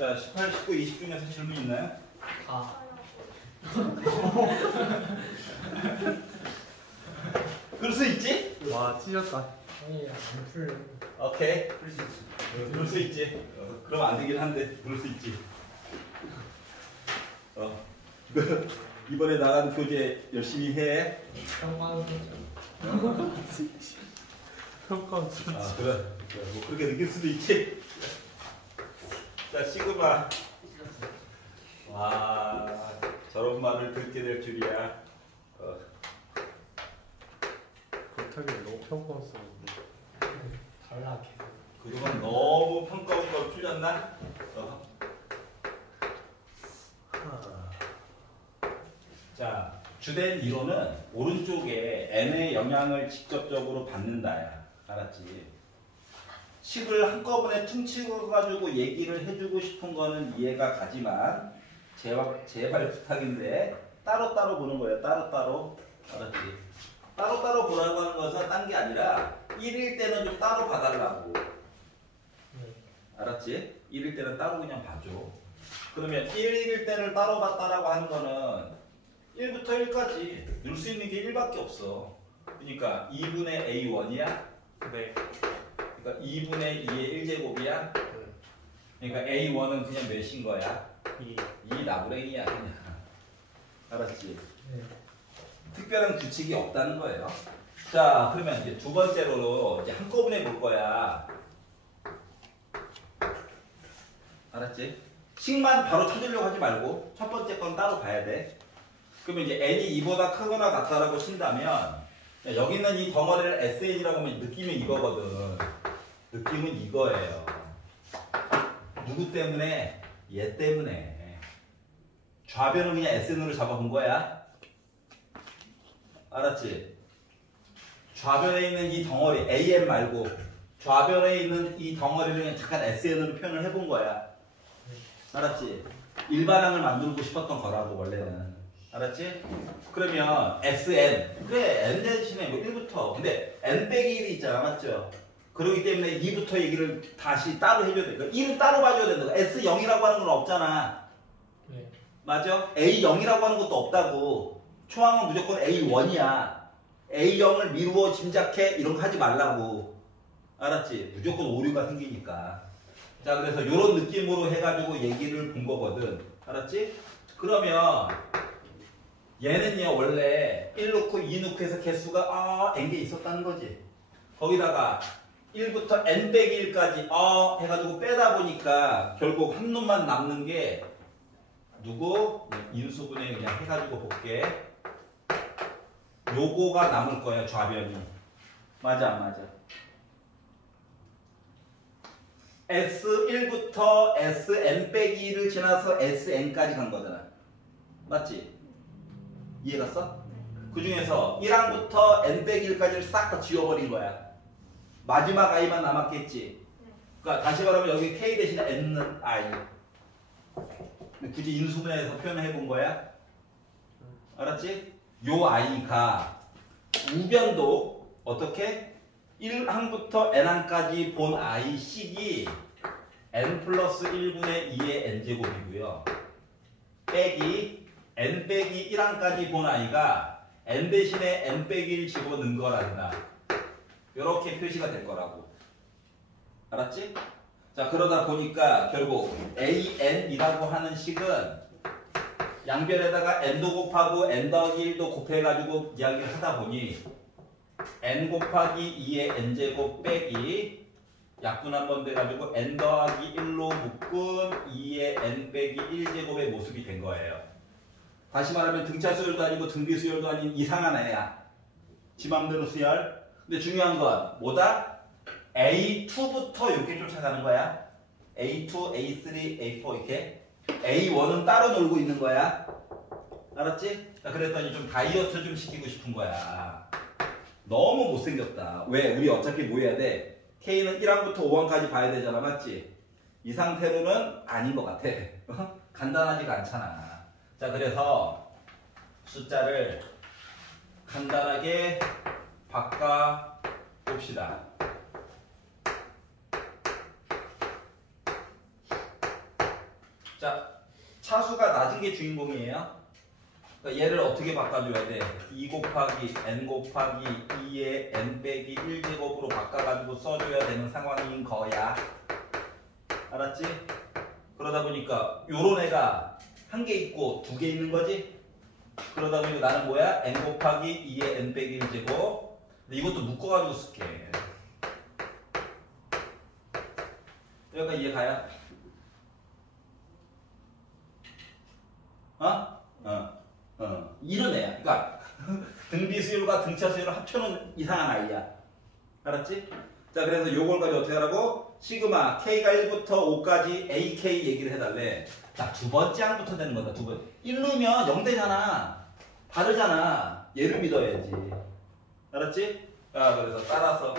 자, 18, 19, 20 중에서 질문 있나요? 다. 그럴 수 있지? 와 찢었다. 아니 안 풀려. 오케이. 그럴 수 있지. 그럴 수 있지. 그럼 안 되긴 한데, 그럴 수 있지. 이번에 나간 교재 열심히 해. 평관 평가 그래. 뭐 그렇게 느낄 수도 있지. 자, 시그마. 와, 저런 말을 듣게 될 줄이야. 그렇다길래 너무 평가했어. 달라 계속. 그동안 너무 평가온 걸 풀렸나? 자, 주된 이론은 오른쪽에 n의 영향을 직접적으로 받는다야. 알았지? 식을 한꺼번에 퉁치고가지고 얘기를 해주고 싶은 거는 이해가 가지만 제발 부탁인데 따로따로 보는 거예요. 따로따로. 알았지? 따로따로 보라고 하는 것은 딴 게 아니라 1일 때는 좀 따로 봐달라고. 알았지? 1일 때는 따로 그냥 봐줘. 그러면 1일 때를 따로 봤다라고 하는 거는 1부터 1까지 넣을 수 있는 게 1밖에 없어. 그러니까 2분의 A1이야? 네. 그러니까 2분의 2의 1제곱이야? 그러니까 A1은 그냥 몇인 거야? 2 나부랭이야 그냥. 알았지? 네. 특별한 규칙이 없다는 거예요. 자, 그러면 이제 두 번째로 이제 한꺼번에 볼 거야. 알았지? 식만 바로 찾으려고 하지 말고 첫 번째 건 따로 봐야 돼. 그러면 이제 n이 2보다 크거나 같다라고 친다면 여기 있는 이 덩어리를 SN이라고 하면 느낌이 이거거든. 느낌은 이거예요. 누구 때문에? 얘 때문에. 좌변은 그냥 SN으로 잡아본 거야. 알았지? 좌변에 있는 이 덩어리 AM 말고 좌변에 있는 이 덩어리를 그냥 잠깐 SN으로 표현을 해본 거야. 알았지? 일반항을 만들고 싶었던 거라고 원래는. 알았지? 그러면 SN 그래 N 대신에 뭐 1부터 근데 N 빼기 1이 있잖아. 맞죠? 그렇기 때문에 2부터 얘기를 다시 따로 해줘야 돼. 그러니까 1은 따로 봐줘야 된다. S0이라고 하는 건 없잖아. 네. 맞아? A0이라고 하는 것도 없다고. 초항은 무조건 A1이야. A0을 미루어 짐작해 이런 거 하지 말라고. 알았지? 무조건 오류가 생기니까. 자, 그래서 이런 느낌으로 해가지고 얘기를 본 거거든. 알았지? 그러면 얘는요 원래 1 놓고 2 놓고 해서 개수가 n개 있었다는 거지. 거기다가 1부터 n 빼기 1까지 해가지고 빼다 보니까 결국 한 놈만 남는 게 누구? 인수분해 그냥 해가지고 볼게. 요거가 남을 거야. 좌변이. 맞아 안 맞아? S1부터 Sn 빼기 1을 지나서 Sn까지 간 거잖아. 맞지? 이해 갔어? 그 중에서 1항부터 n 빼기 1까지를 싹 다 지워버린 거야. 마지막 i만 남았겠지. 그러니까 다시 말하면 여기 k 대신에 n은 i. 굳이 인수분해해서 표현해 본 거야. 알았지? 요 i가 우변도 어떻게? 1항부터 n항까지 본 i식이 n 플러스 1분의 2의 n제곱이고요. 빼기 n 빼기 1항까지 본 i가 n 대신에 n 빼기 1 집어넣은 거란다. 이렇게 표시가 될 거라고. 알았지? 자, 그러다 보니까 결국 an이라고 하는 식은 양변에다가 n도 곱하고 n 더하기 1도 곱해가지고 이야기를 하다 보니 n 곱하기 2의 n제곱 빼기 약분 한번 돼가지고 n 더하기 1로 묶은 2의 n 빼기 1제곱의 모습이 된 거예요. 다시 말하면 등차 수열도 아니고 등비 수열도 아닌 이상한 애야. 지 맘대로 수열. 근데 중요한 건 뭐다? A2부터 이렇게 쫓아가는 거야. A2, A3, A4 이렇게. A1은 따로 놀고 있는 거야. 알았지? 자, 그랬더니 좀 다이어트 좀 시키고 싶은 거야. 너무 못생겼다. 왜? 우리 어차피 뭐 해야 돼? K는 1항부터 5항까지 봐야 되잖아. 맞지? 이 상태로는 아닌 것 같아. 간단하지가 않잖아. 자, 그래서 숫자를 간단하게 바꿔 봅시다. 자, 차수가 낮은 게 주인공이에요. 그러니까 얘를 어떻게 바꿔줘야 돼? 2 곱하기 n 곱하기 2의 n 빼기 1제곱으로 바꿔가지고 써줘야 되는 상황인 거야. 알았지? 그러다 보니까 요런 애가 한 개 있고 두 개 있는 거지? 그러다 보니까 나는 뭐야? n 곱하기 2의 n 빼기 1제곱. 근데 이것도 묶어가지고 쓸게. 여기까지 이해 가요? 이런 애야. 그러니까 등비 수율과 등차 수율을 합쳐놓은 이상한 아이야. 알았지? 자, 그래서 요걸 가지고 어떻게 하라고? 시그마 K가 1부터 5까지 AK 얘기를 해달래. 자, 두 번째 항부터 되는 거다. 두 번. 1루면 0대잖아. 다르잖아. 얘를 믿어야지. 알았지? 자, 그래서 따라서.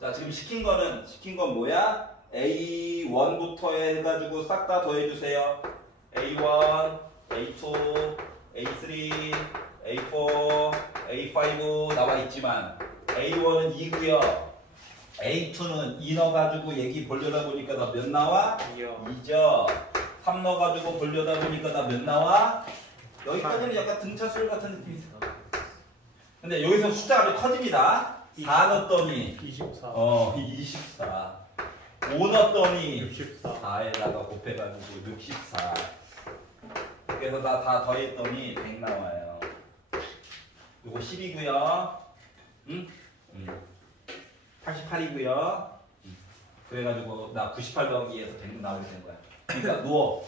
자, 지금 시킨 건 뭐야? A1부터 해가지고 싹 다 더해주세요. A1, A2, A3, A4, A5 나와 있지만 A1은 2고요. A2는 2 넣어가지고 얘기 보려다 보니까 나 몇 나와? 2죠. 3 넣어가지고 보려다 보니까 나 몇 나와? 여기까지는 약간 등차수열 같은 느낌이 있어. 근데 여기서 숫자가 커집니다. 4 넣었더니 24. 24. 5 넣었더니 64. 4에다가 곱해가지고 64. 그래서 나 다 더했더니 100 나와요. 요거 10이고요. 응? 88이고요. 그래가지고 나 98 더하기에서 100 나오게 된 거야. 그러니까 누워.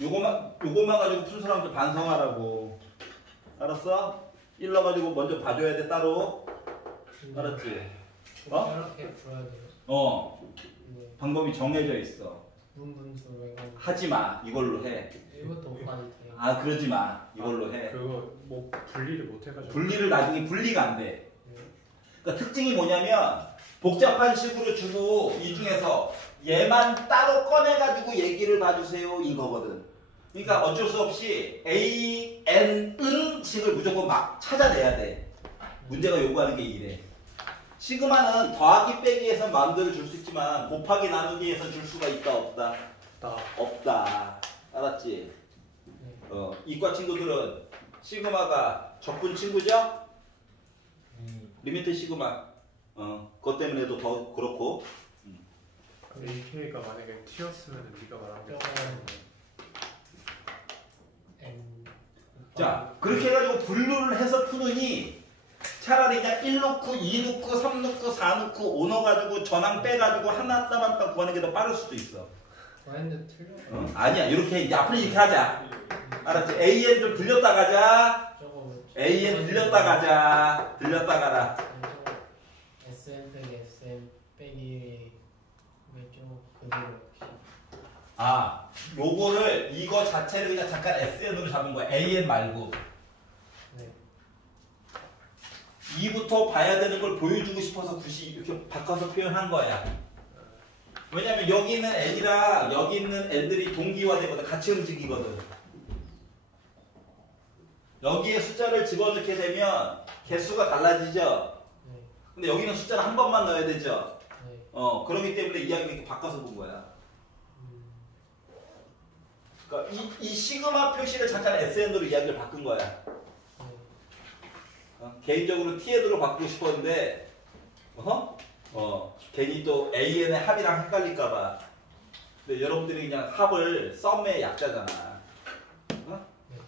요것만 가지고 푼 사람들 반성하라고. 알았어? 1 넣어가지고 먼저 봐줘야 돼 따로. 알았지? 이렇게 풀어야 돼요. 네. 방법이 정해져 있어. 분분수로 해가지고 하지마. 이걸로 해. 1부터 5까지 돼요. 아, 그러지마. 이걸로 해. 그거 뭐 분리를 못 해가지고. 분리를 나중에 분리가 안 돼. 네. 그러니까 특징이 뭐냐면 복잡한 식으로 주고 이 중에서 얘만 따로 꺼내가지고 얘기를 봐주세요 이거거든. 그러니까 어쩔 수 없이 A, N은 식을 무조건 막 찾아내야 돼. 문제가 요구하는 게 이래. 시그마는 더하기 빼기에서 마음대로 줄 수 있지만 곱하기 나누기에서 줄 수가 있다 없다? 없다. 알았지? 네. 이과 친구들은 시그마가 적분 친구죠? 리미트 시그마. 그것 때문에도 더 그렇고. 근데 AK가 만약에 T였으면 네가 말한 게 저건 N 자, 그렇게 해가지고 분류를 해서 푸느니 차라리 그냥 1 넣고 2 넣고 3 넣고 4 넣고 5 넣어가지고 전항 빼가지고 하나 따만 구하는 게 더 빠를 수도 있어. 했는데 틀려. 아니야, 이렇게 이제 앞으로 이렇게 하자. 알았지? AN 좀 들렸다 가자. 저거 AN 들렸다 가자. 들렸다 가라. 저거 SM 빼기 SM 빼기 왼쪽 그대로 역시. 아, 요거를 이거 자체를 그냥 잠깐 SN으로 잡은 거야. AN 말고. 네. 2부터 봐야 되는 걸 보여주고 싶어서 굳이 이렇게 바꿔서 표현한 거야. 왜냐면 여기 있는 N이랑 여기 있는 N들이 동기화되거든. 같이 움직이거든. 여기에 숫자를 집어넣게 되면 개수가 달라지죠. 네. 근데 여기는 숫자를 한 번만 넣어야 되죠. 네. 그렇기 때문에 이야기를 이렇게 바꿔서 본 거야. 그러니까 이 시그마 표시를 잠깐 SN으로 이야기를 바꾼 거야. 네. 개인적으로 TN으로 바꾸고 싶었는데 괜히 또 AN의 합이랑 헷갈릴까봐. 근데 여러분들이 그냥 합을 썸의 약자잖아.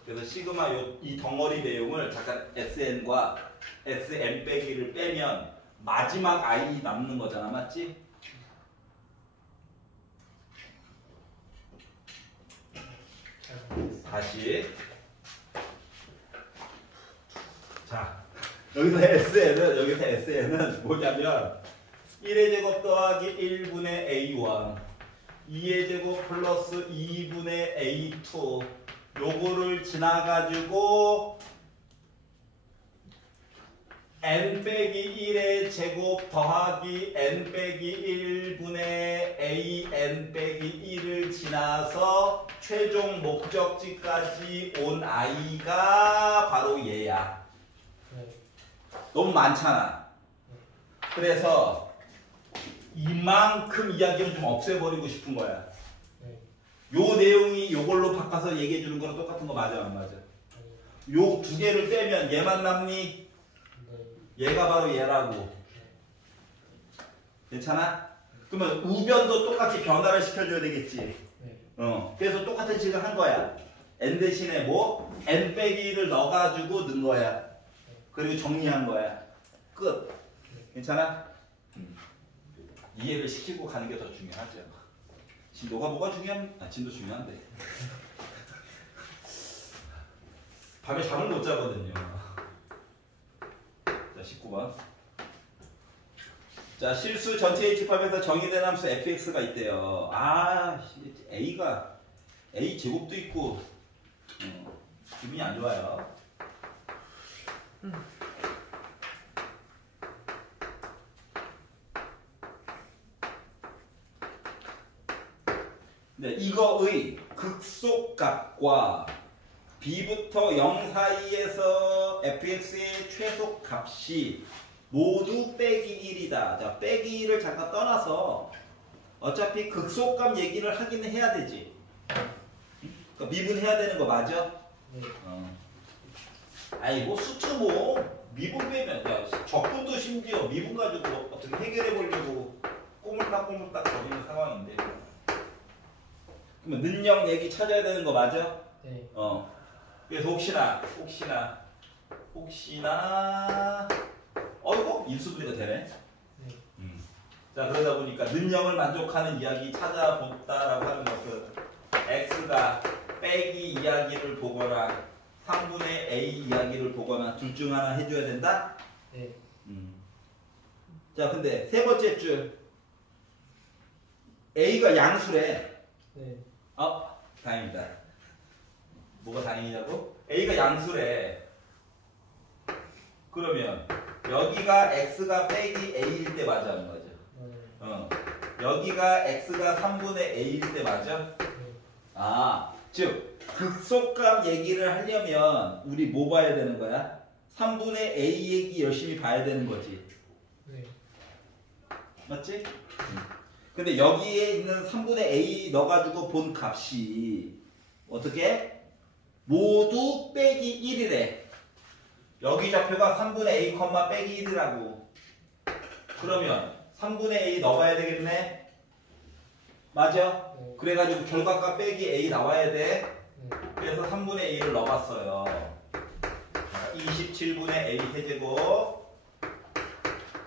그래서 시그마 이 덩어리 내용을 잠깐 SN과 SN 빼기를 빼면 마지막 I 남는 거잖아. 맞지? 다시. 자, 여기서 SN은 뭐냐면 1의 제곱 더하기 1분의 A1 2의 제곱 플러스 2분의 A2 요거를 지나가지고 n 빼기 1의 제곱 더하기 n 빼기 1분의 an 빼기 1을 지나서 최종 목적지까지 온 i가 바로 얘야. 네. 너무 많잖아. 그래서 이만큼 이야기를 좀 없애버리고 싶은 거야. 네. 요 내용이 요걸로 바꿔서 얘기해 주는 거랑 똑같은 거 맞아 안 맞아? 요 두 개를 빼면 얘만 남니? 얘가 바로 얘라고. 괜찮아? 그러면 우변도 똑같이 변화를 시켜줘야 되겠지. 그래서 똑같은 식을 한 거야. n 대신에 뭐? n 빼기 1을 넣어가지고 넣은 거야. 그리고 정리한 거야. 끝. 괜찮아? 이해를 시키고 가는 게 더 중요하죠. 진도가 뭐가 중요한? 진도 중요한데. 밤에 잠을 못 자거든요. 자, 19번. 자, 실수 전체 집합에서 정의된 함수 fx가 있대요. a가 a 제곱도 있고 기분이 안 좋아요. 네, 이거의 극소값과 b부터 0 사이에서 fx의 최소값이 모두 빼기 1이다. 자, 빼기 1을 잠깐 떠나서 어차피 극소값 얘기를 하긴 해야 되지. 그러니까 미분해야 되는 거 맞아? 네. 아이 뭐 수투 뭐 미분 빼면 야 적분도 심지어 미분 가지고 어떻게 해결해 보려고 꼬물딱꼬물딱 거리는 상황인데. 그러면 능력 얘기 찾아야 되는 거 맞아? 네. 그래서 혹시나 이거 인수분해가 되네. 네. 자, 그러다 보니까 능력을 만족하는 이야기 찾아본다라고 하는 것은 x가 빼기 이야기를 보거나 3분의 a 이야기를 보거나 둘 중 하나 해줘야 된다? 네. 자, 근데 세 번째 줄 a가 양수래. 네. 다행이다. 뭐가 다행이냐고? a가 양수래. 그러면 여기가 x가 빼기 a일 때 맞아 안 맞아? 여기가 x가 3분의 a일 때 맞아? 즉 극소값 얘기를 하려면 우리 뭐 봐야 되는 거야? 3분의 a 얘기 열심히 봐야 되는 거지. 네. 맞지? 근데 여기에 있는 3분의 a 넣어가지고 본 값이 어떻게? 모두 빼기 1이래. 여기 좌표가 3분의 a, 빼기 1이라고. 그러면 3분의 a 넣어봐야 되겠네? 맞아? 네. 그래가지고 결과값 빼기 a 나와야 돼. 네. 그래서 3분의 a를 넣어봤어요. 27분의 a 세제곱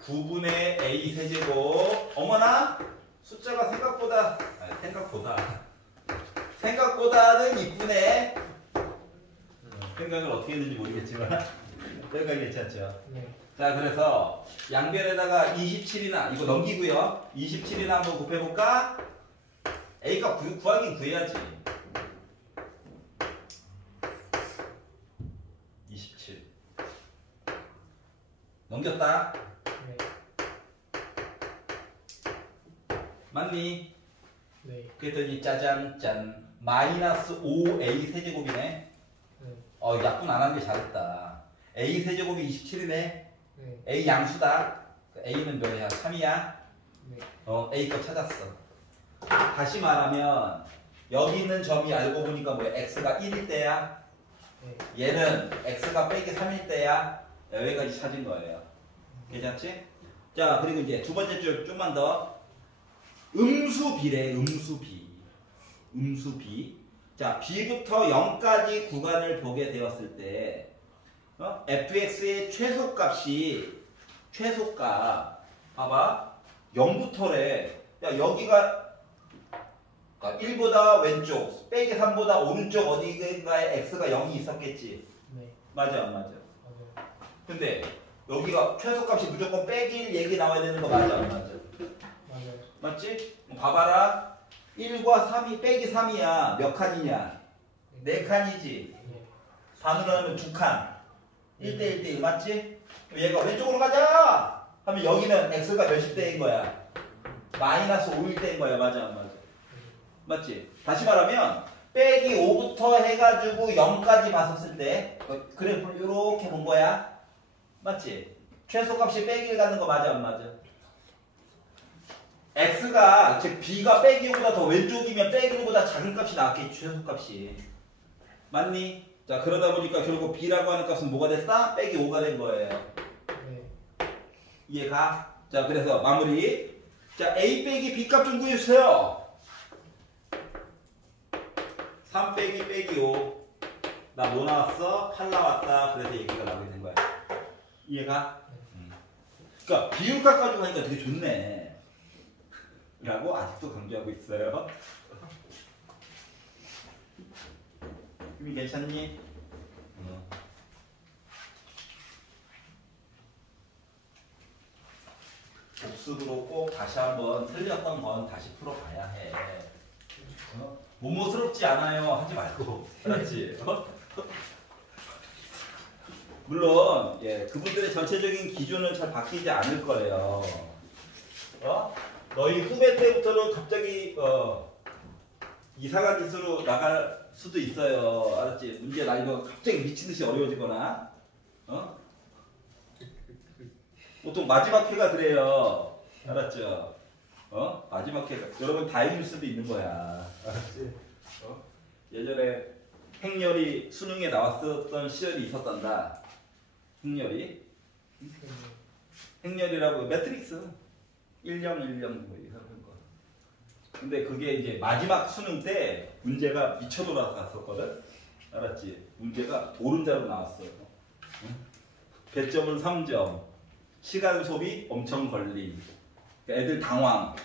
9분의 a 세제곱. 어머나 숫자가 생각보다는 이쁘네. 생각을 어떻게 했는지 모르겠지만 여기까지 괜찮죠. 네. 자, 그래서 양변에다가 27이나 이거 넘기고요. 27이나 한번 곱해볼까? a값 구하긴 구해야지. 27 넘겼다. 네. 맞니? 네. 그랬더니 짜잔 짠 마이너스 5a 세제곱이네. 네. 약분 안 한 게 잘했다. a 세제곱이 27이네. 네. a 양수다. a는 몇이야? 3이야. 네. a 거 찾았어. 다시 말하면 여기 있는 점이 알고 보니까 뭐야? x가 1일 때야. 네. 얘는 x가 빼기 3일 때야. 여기까지 찾은 거예요. 괜찮지? 자, 그리고 이제 두 번째 줄 좀만 더. 음수비래. 음수비. 자, b부터 0까지 구간을 보게 되었을 때 fx의 최소값 봐봐 0부터래. 야, 여기가 1보다 왼쪽 빼기 3보다 오른쪽 어디가에 x가 0이 있었겠지. 네. 맞아 안 맞아? 맞아요. 근데 여기가 최소값이 무조건 빼기 1 얘기 나와야 되는 거 맞아 안 맞아? 맞아요. 맞지? 봐봐라. 1과 3이 빼기 3이야. 몇 칸이냐? 4칸이지. 네. 반으로 하면 2칸. 1대 1대1 맞지? 얘가 왼쪽으로 가자! 하면 여기는 x가 몇십 대인 거야? 마이너스 5일 대인 거야. 맞아 안 맞아? 맞지? 다시 말하면 빼기 5부터 해가지고 0까지 봤었을 때 그래프를 이렇게 본 거야. 맞지? 최소값이 빼기를 갖는 거 맞아 안 맞아? x가 즉 b가 빼기 5보다 더 왼쪽이면 빼기 5보다 작은 값이 나왔겠지. 최소값이. 맞니? 자 그러다 보니까 결국 b라고 하는 값은 뭐가 됐다? 빼기 5가 된 거예요. 네. 이해가? 자 그래서 마무리. 자 a 빼기 b 값 좀 구해주세요. 3 빼기 빼기 5. 나 뭐 나왔어? 8 나왔다. 그래서 얘기가 나오게 된 거야. 이해가? 그러니까 비율값 가지고 하니까 되게 좋네. 라고 아직도 강조하고 있어요. 힘이 괜찮니? 복습으로 꼭 다시 한번 틀렸던 건 다시 풀어봐야 해. 모모스럽지 않아요. 하지 말고. 알았지? 물론 예, 그분들의 전체적인 기준은 잘 바뀌지 않을 거예요. 너희 후배 때부터는 갑자기 이상한 짓으로 나갈 수도 있어요. 알았지? 문제 난이도가 갑자기 미친듯이 어려워지거나 보통 마지막 회가 그래요. 알았죠? 마지막 회가 여러분 다행일 수도 있는 거야. 알았지? 예전에 행렬이 수능에 나왔었던 시절이 있었단다. 행렬이 행렬이라고 매트릭스 1010 뭐 이런 거. 근데 그게 이제 마지막 수능 때 문제가 미쳐 돌아갔었거든. 알았지? 문제가 도른자로 나왔어요. 배점은 3점. 시간 소비 엄청 걸림. 애들 당황.